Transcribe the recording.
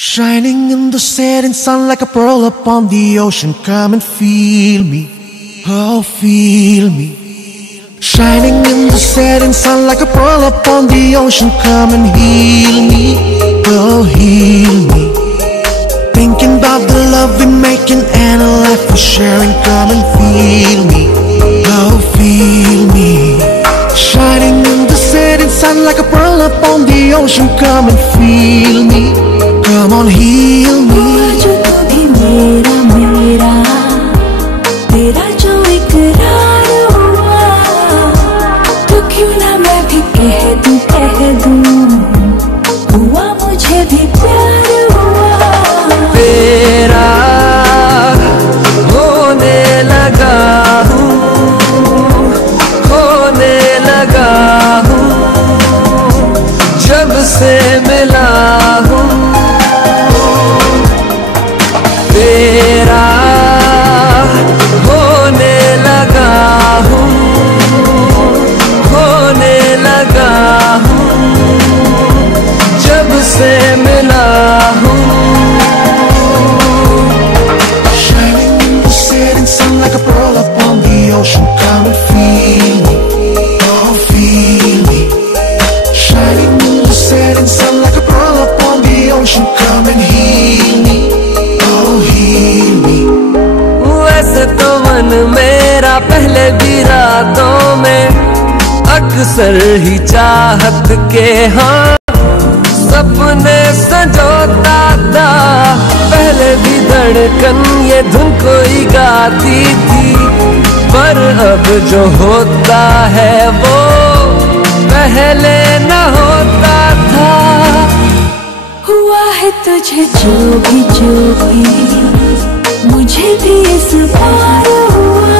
Shining in the setting sun like a pearl upon the ocean. Come and feel me, oh feel me. Shining in the setting sun like a pearl upon the ocean. Come and heal me, oh heal me. Thinking about the love we're making and a life we're sharing. Come and feel me, oh feel me. Shining in the setting sun like a pearl upon the ocean. Come and feel me, come on heal me. जो तू भी मेरा मेरा तेरा जो इकरार हुआ, तो क्यों ना मैं भी कह दूं हुआ मुझे भी प्यार हुआ। तेरा होने लगा हूँ, खोने लगा हूँ, जब से मिला हूँ। तेरा होने लगा हूँ, खोने लगा हूँ, जब से मिला हूँ। Shining in the setting sun like a pearl upon the ocean. Come and feel me, oh feel me. Shining in the setting sun like a pearl upon the ocean. Come and heal me, oh heal me. वैसे तो मन मेरा पहले भी रातों में अक्सर ही चाहत के हाँ सपने संजोता था। पहले भी धड़कन ये धुन कोई गाती थी, पर अब जो होता है वो पहले न होता था। हुआ है तुझे जो भी मुझे भी इस बार हुआ,